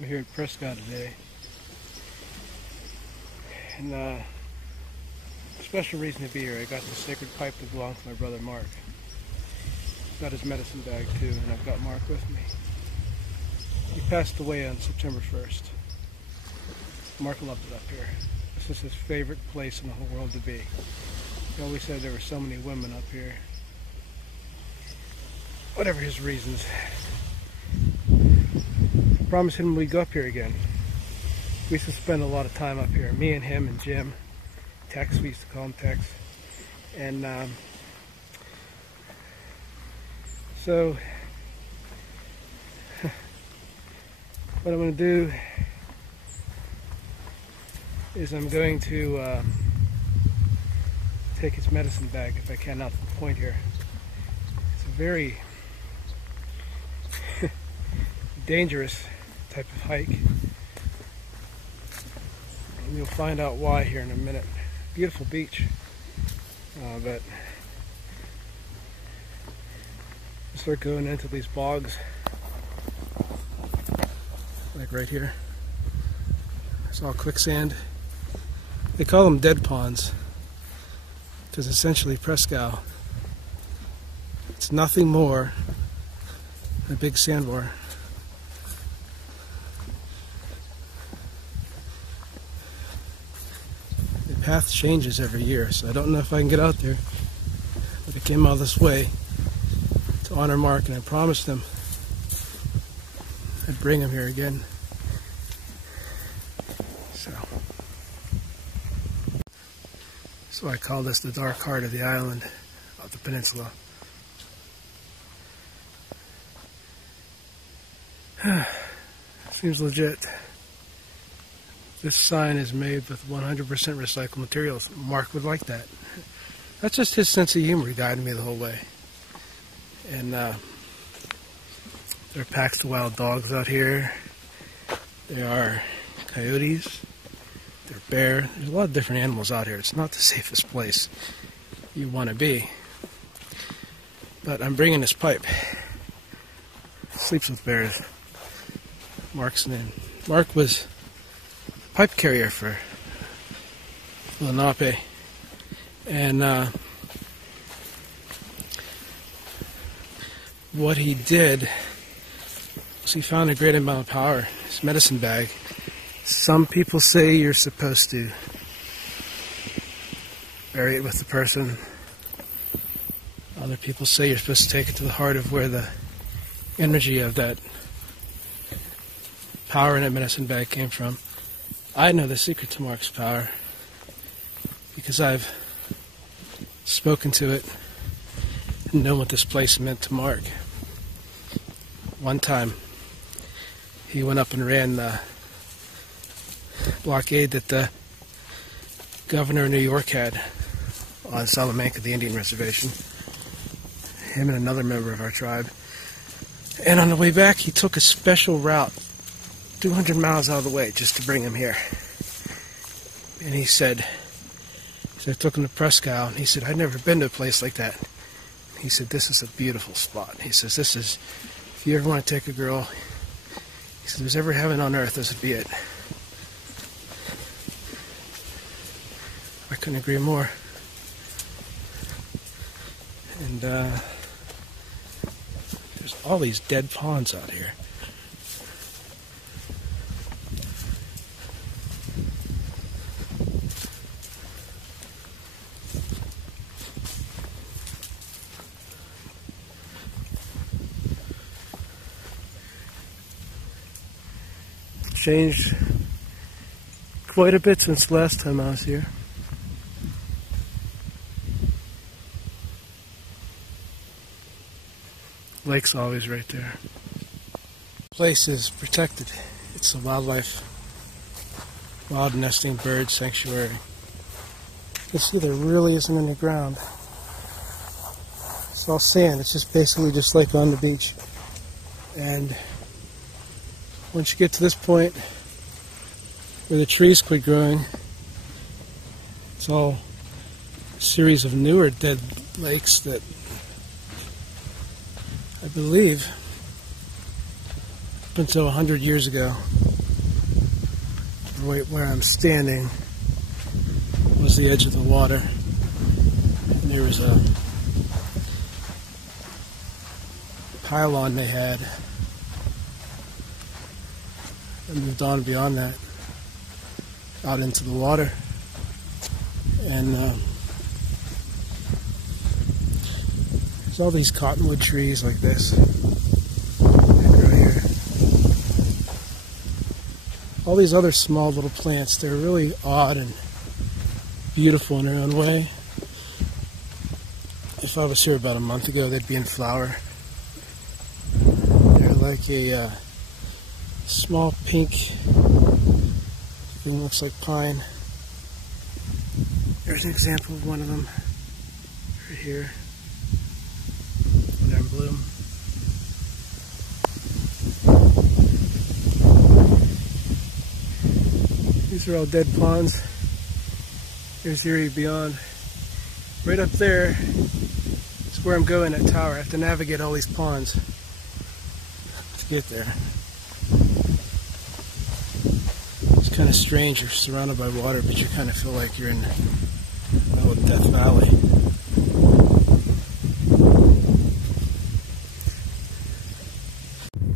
We're here at Prescott today, and special reason to be here. I got the sacred pipe that belongs to my brother Mark. I've got his medicine bag too, and I've got Mark with me. He passed away on September 1st. Mark loved it up here. This is his favorite place in the whole world to be. He always said there were so many women up here. Whatever his reasons. I promised him we'd go up here again. We used to spend a lot of time up here. Me and him and Jim. Tex, we used to call him Tex. And so what I'm going to do is I'm going to take his medicine bag, if I can, out to the point here. It's a very dangerous type of hike, and you'll find out why here in a minute. Beautiful beach, but start going into these bogs, like right here. It's all quicksand. They call them dead ponds, because essentially Prescott, it's nothing more than a big sandbar. The path changes every year, so I don't know if I can get out there, but I came all this way to honor Mark, and I promised him I'd bring him here again. So I call this the dark heart of the island, of the peninsula. Seems legit. This sign is made with 100% recycled materials. Mark would like that. That's just his sense of humor. He guided me the whole way. And there are packs of wild dogs out here. There are coyotes. There are bear. There's a lot of different animals out here. It's not the safest place you want to be. But I'm bringing this pipe. Sleeps with bears. Mark's name. Mark was pipe carrier for Lenape, and what he did was he found a great amount of power in his medicine bag. Some people say you're supposed to bury it with the person. Other people say you're supposed to take it to the heart of where the energy of that power in that medicine bag came from. I know the secret to Mark's power because I've spoken to it and known what this place meant to Mark. One time, he went up and ran the blockade that the governor of New York had on Salamanca, the Indian reservation. Him and another member of our tribe. And on the way back, he took a special route 200 miles out of the way just to bring him here. And he said, I took him to Prescott, and he said, I'd never been to a place like that. He said, this is a beautiful spot. He says, this is, if you ever want to take a girl, he said, if there's ever heaven on earth, this would be it. I couldn't agree more. And there's all these dead ponds out here. Changed quite a bit since last time I was here. Lake's always right there. The place is protected. It's a wildlife, wild nesting bird sanctuary. You can see there really isn't any ground. It's all sand. It's just basically just like on the beach. And once you get to this point where the trees quit growing, it's all a series of newer dead lakes that I believe up until 100 years ago where I'm standing was the edge of the water. And there was a pylon they had. I moved on beyond that, out into the water. And there's all these cottonwood trees like this. Right here. All these other small little plants, they're really odd and beautiful in their own way. If I was here about a month ago, they'd be in flower. They're like a small pink thing, looks like pine. There's an example of one of them right here. They're in bloom. These are all dead ponds. There's Erie beyond. Right up there is where I'm going, that tower. I have to navigate all these ponds to get there. It's kind of strange. You're surrounded by water, but you kind of feel like you're in Death Valley.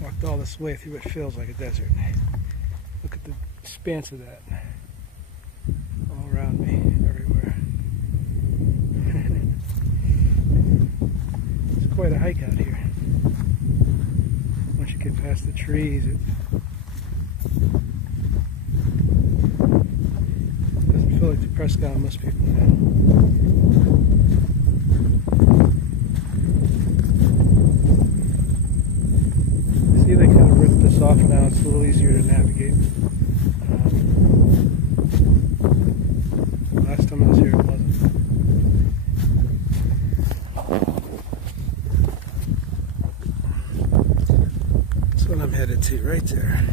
Walked all this way through what feels like a desert. Look at the expanse of that. All around me, everywhere. It's quite a hike out here. Once you get past the trees, it doesn't feel like the Prescott most people know. See, they kind of ripped this off now. It's a little easier to navigate. Last time I was here, it wasn't. That's what I'm headed to, right there.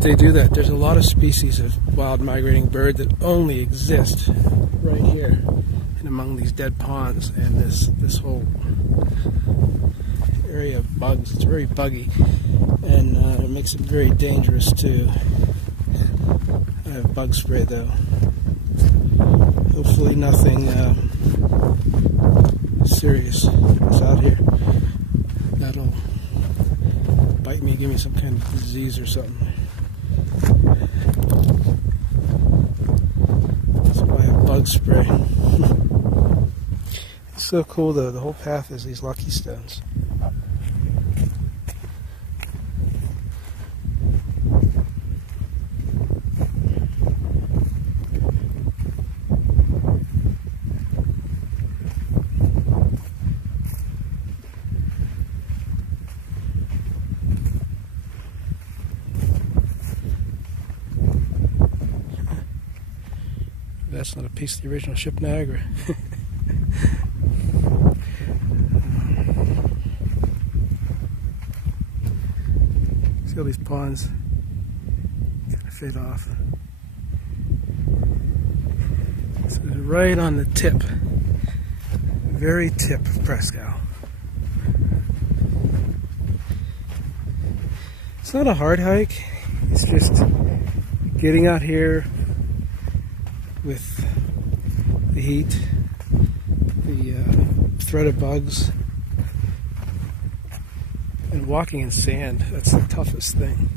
They do that. There's a lot of species of wild migrating bird that only exist right here and among these dead ponds and this whole area of bugs. It's very buggy, and it makes it very dangerous too. I have bug spray though. Hopefully nothing serious is out here that'll bite me, give me some kind of disease or something. That's why I have bug spray. It's so cool though, the whole path is these lucky stones. That's not a piece of the original ship Niagara. See all these ponds kind of fade off. This is right on the tip, very tip of Prescott. It's not a hard hike, it's just getting out here with the heat, the threat of bugs, and walking in sand. That's the toughest thing.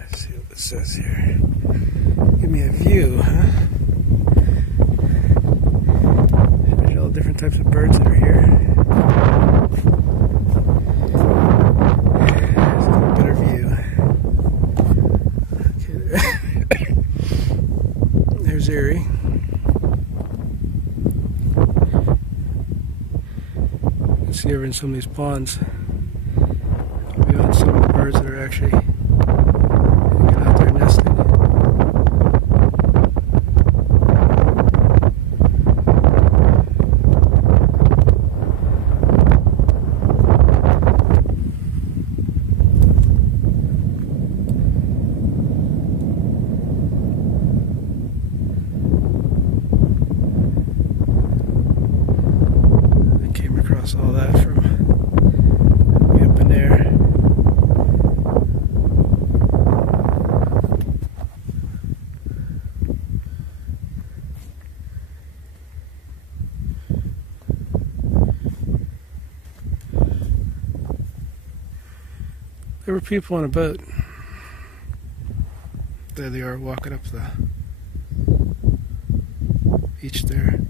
Let's see what it says here. Give me a view, huh? Different types of birds that are here. Let's get a better view. Okay, there's Erie. You can see over in some of these ponds. Beyond some of the birds that are actually get out there nesting. Across all that from way up in there. There were people on a boat. There they are walking up the beach there.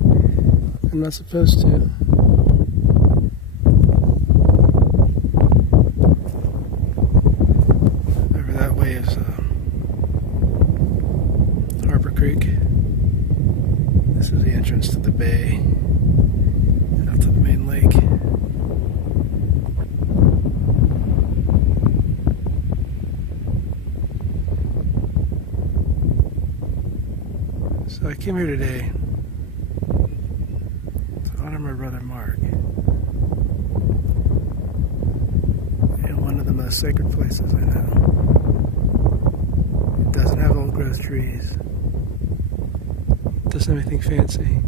I'm not supposed to. Creek. This is the entrance to the bay, out to the main lake. So I came here today to honor my brother Mark in one of the most sacred places I know. It doesn't have old growth trees. Doesn't have anything fancy,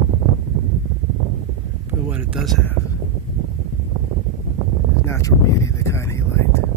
but what it does have is natural beauty, the kind he liked.